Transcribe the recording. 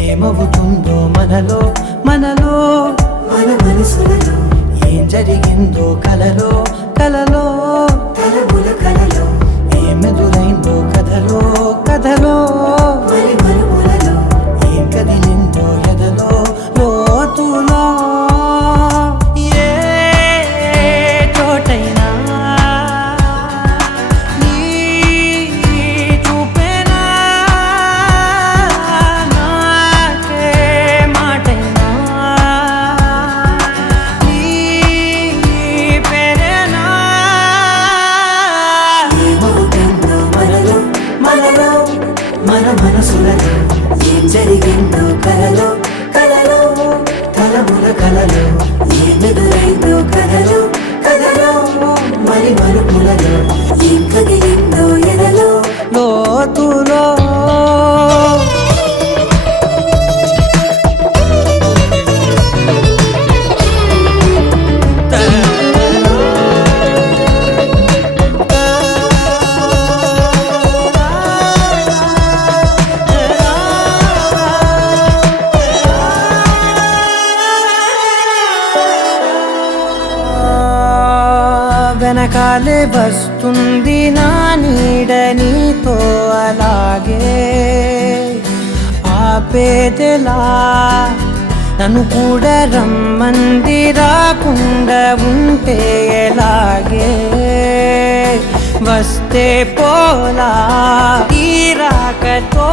ఏమవుతుందో మనలో మనలో మన మనసులలో ఏం జరిగిందో కలలో కలలో తలముల కలలో ఏమెదురైందో కథలో కథలో మరి మరుపులలో ఏం కదిలిందో ఎదలో లోతులో ఏ చోటైనా నీ చూపేనా నాకే మాటైనా నీ పేరేనా ఏమవుతుందో మనలో మనలో మన మనసులలో ఏం జరిగిందో కలలో కలలో తలముల కలలో ఏమెదురైందో కథలో కథలో మరి మరుపులలో ఏం కదిలిందో ఎదలో లోతులో వెనకాలే వస్తుంది నా నీడ నీతో అలాగే ఆపేదెలా నన్ను కూడా రమ్మంది రాకుండా ఉంటే ఎలాగే వస్తే పోలా ఈ రాకతో